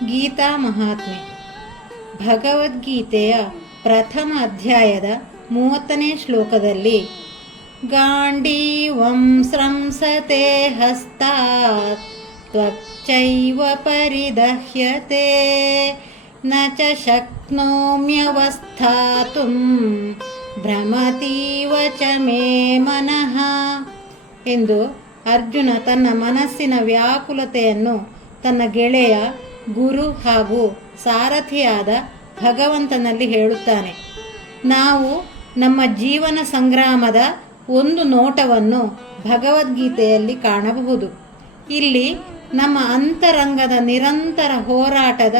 ಗೀತಾ ಮಹಾತ್ಮೆ. ಭಗವದ್ಗೀತೆಯ ಪ್ರಥಮ ಅಧ್ಯಾಯದ ಮೂವತ್ತನೇ ಶ್ಲೋಕದಲ್ಲಿ ಗಾಂಡೀವಂ ಸ್ರಂಸತೆ ಹಸ್ತಾತ್, ತ್ವಚ್ಚೈವ ಪರಿದಹ್ಯತೆ, ನ ಚ ಶಕ್ನೋಮ್ಯವಸ್ಥಾತುಂ, ಭ್ರಮತೀವ ಚ ಮೇ ಮನಃ ಎಂದು ಅರ್ಜುನ ತನ್ನ ಮನಸ್ಸಿನ ವ್ಯಾಕುಲತೆಯನ್ನು ತನ್ನ ಗೆಳೆಯ ಗುರು ಹಾಗೂ ಸಾರಥಿಯಾದ ಭಗವಂತನಲ್ಲಿ ಹೇಳುತ್ತಾನೆ, ನಾವು ನಮ್ಮ ಜೀವನ ಸಂಗ್ರಾಮದ ಒಂದು ನೋಟವನ್ನು ಭಗವದ್ಗೀತೆಯಲ್ಲಿ ಕಾಣಬಹುದು. ಇಲ್ಲಿ ನಮ್ಮ ಅಂತರಂಗದ ನಿರಂತರ ಹೋರಾಟದ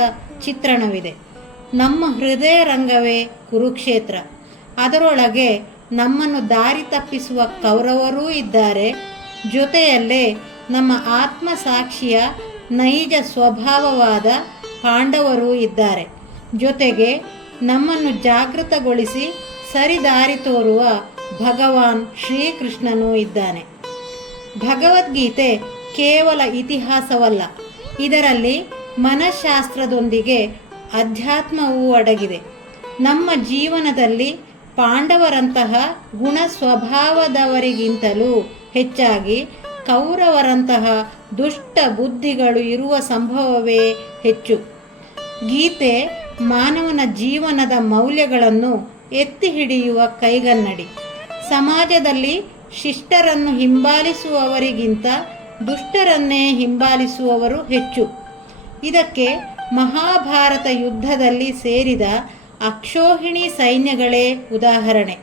ಚಿತ್ರಣವಿದೆ. ನಮ್ಮ ಹೃದಯ ರಂಗವೇ ಕುರುಕ್ಷೇತ್ರ. ಅದರೊಳಗೆ ನಮ್ಮನ್ನು ದಾರಿ ತಪ್ಪಿಸುವ ಕೌರವರೂ ಇದ್ದಾರೆ. ಜೊತೆಯಲ್ಲೇ ನಮ್ಮ ಆತ್ಮಸಾಕ್ಷಿಯ ನೈಜ ಸ್ವಭಾವವಾದ ಪಾಂಡವರೂ ಇದ್ದಾರೆ. ಜೊತೆಗೆ ನಮ್ಮನ್ನು ಜಾಗೃತಗೊಳಿಸಿ ಸರಿದಾರಿ ತೋರುವ ಭಗವಾನ್ ಶ್ರೀಕೃಷ್ಣನೂ ಇದ್ದಾನೆ. ಭಗವದ್ಗೀತೆ ಕೇವಲ ಇತಿಹಾಸವಲ್ಲ, ಇದರಲ್ಲಿ ಮನಃಶಾಸ್ತ್ರದೊಂದಿಗೆ ಅಧ್ಯಾತ್ಮವೂ ಅಡಗಿದೆ. ನಮ್ಮ ಜೀವನದಲ್ಲಿ ಪಾಂಡವರಂತಹ ಗುಣ ಸ್ವಭಾವದವರಿಗಿಂತಲೂ ಹೆಚ್ಚಾಗಿ ಕೌರವರಂತಹ ದುಷ್ಟ ಬುದ್ಧಿಗಳು ಇರುವ ಸಂಭವವೇ ಹೆಚ್ಚು. ಗೀತೆ ಮಾನವನ ಜೀವನದ ಮೌಲ್ಯಗಳನ್ನು ಎತ್ತಿ ಹಿಡಿಯುವ ಕೈಗನ್ನಡಿ. ಸಮಾಜದಲ್ಲಿ ಶಿಷ್ಟರನ್ನು ಹಿಂಬಾಲಿಸುವವರಿಗಿಂತ ದುಷ್ಟರನ್ನೇ ಹಿಂಬಾಲಿಸುವವರು ಹೆಚ್ಚು. ಇದಕ್ಕೆ ಮಹಾಭಾರತ ಯುದ್ಧದಲ್ಲಿ ಸೇರಿದ ಅಕ್ಷೋಹಿಣಿ ಸೈನ್ಯಗಳೇ ಉದಾಹರಣೆ.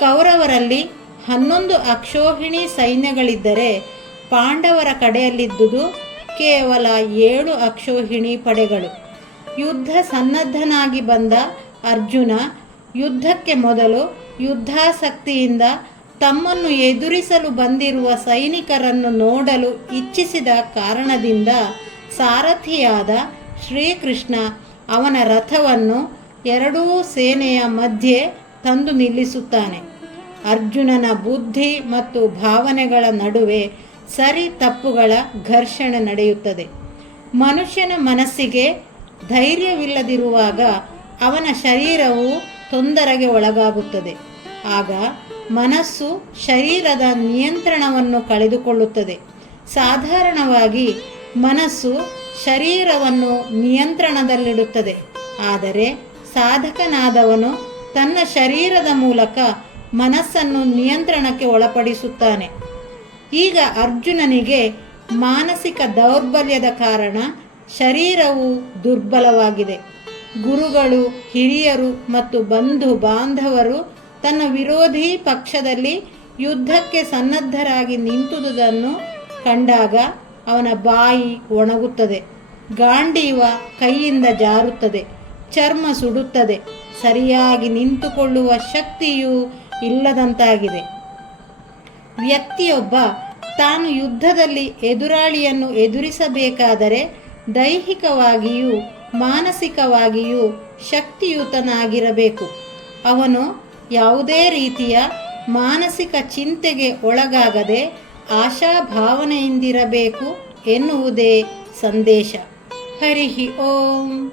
ಕೌರವರಲ್ಲಿ ಹನ್ನೊಂದು ಅಕ್ಷೋಹಿಣಿ ಸೈನ್ಯಗಳಿದ್ದರೆ ಪಾಂಡವರ ಕಡೆಯಲ್ಲಿದ್ದುದು ಕೇವಲ ಏಳು ಅಕ್ಷೋಹಿಣಿ ಪಡೆಗಳು. ಯುದ್ಧ ಸನ್ನದ್ಧನಾಗಿ ಬಂದ ಅರ್ಜುನ ಯುದ್ಧಕ್ಕೆ ಮೊದಲು ಯುದ್ಧಾಸಕ್ತಿಯಿಂದ ತಮ್ಮನ್ನು ಎದುರಿಸಲು ಬಂದಿರುವ ಸೈನಿಕರನ್ನು ನೋಡಲು ಇಚ್ಛಿಸಿದ ಕಾರಣದಿಂದ ಸಾರಥಿಯಾದ ಶ್ರೀಕೃಷ್ಣ ಅವನ ರಥವನ್ನು ಎರಡೂ ಸೇನೆಯ ಮಧ್ಯೆ ತಂದು ನಿಲ್ಲಿಸುತ್ತಾನೆ. ಅರ್ಜುನನ ಬುದ್ಧಿ ಮತ್ತು ಭಾವನೆಗಳ ನಡುವೆ ಸರಿ ತಪ್ಪುಗಳ ಘರ್ಷಣೆ ನಡೆಯುತ್ತದೆ. ಮನುಷ್ಯನ ಮನಸ್ಸಿಗೆ ಧೈರ್ಯವಿಲ್ಲದಿರುವಾಗ ಅವನ ಶರೀರವು ತೊಂದರೆಗೆ ಒಳಗಾಗುತ್ತದೆ. ಆಗ ಮನಸ್ಸು ಶರೀರದ ನಿಯಂತ್ರಣವನ್ನು ಕಳೆದುಕೊಳ್ಳುತ್ತದೆ. ಸಾಧಾರಣವಾಗಿ ಮನಸ್ಸು ಶರೀರವನ್ನು ನಿಯಂತ್ರಣದಲ್ಲಿಡುತ್ತದೆ. ಆದರೆ ಸಾಧಕನಾದವನು ತನ್ನ ಶರೀರದ ಮೂಲಕ ಮನಸ್ಸನ್ನು ನಿಯಂತ್ರಣಕ್ಕೆ ಒಳಪಡಿಸುತ್ತಾನೆ. ಈಗ ಅರ್ಜುನನಿಗೆ ಮಾನಸಿಕ ದೌರ್ಬಲ್ಯದ ಕಾರಣ ಶರೀರವು ದುರ್ಬಲವಾಗಿದೆ. ಗುರುಗಳು, ಹಿರಿಯರು ಮತ್ತು ಬಂಧು ಬಾಂಧವರು ತನ್ನ ವಿರೋಧಿ ಪಕ್ಷದಲ್ಲಿ ಯುದ್ಧಕ್ಕೆ ಸನ್ನದ್ಧರಾಗಿ ನಿಂತುದನ್ನು ಕಂಡಾಗ ಅವನ ಬಾಯಿ ಒಣಗುತ್ತದೆ. ಗಾಂಡೀವ ಕೈಯಿಂದ ಜಾರುತ್ತದೆ. ಚರ್ಮ ಸುಡುತ್ತದೆ. ಸರಿಯಾಗಿ ನಿಂತುಕೊಳ್ಳುವ ಶಕ್ತಿಯೂ ಇಲ್ಲದಂತಾಗಿದೆ. ವ್ಯಕ್ತಿಯೊಬ್ಬ ತಾನು ಯುದ್ಧದಲ್ಲಿ ಎದುರಾಳಿಯನ್ನು ಎದುರಿಸಬೇಕಾದರೆ ದೈಹಿಕವಾಗಿಯೂ ಮಾನಸಿಕವಾಗಿಯೂ ಶಕ್ತಿಯುತನಾಗಿರಬೇಕು. ಅವನು ಯಾವುದೇ ರೀತಿಯ ಮಾನಸಿಕ ಚಿಂತೆಗೆ ಒಳಗಾಗದೆ ಆಶಾಭಾವನೆಯಿಂದಿರಬೇಕು ಎನ್ನುವುದೇ ಸಂದೇಶ. ಹರಿಹಿ ಓಂ.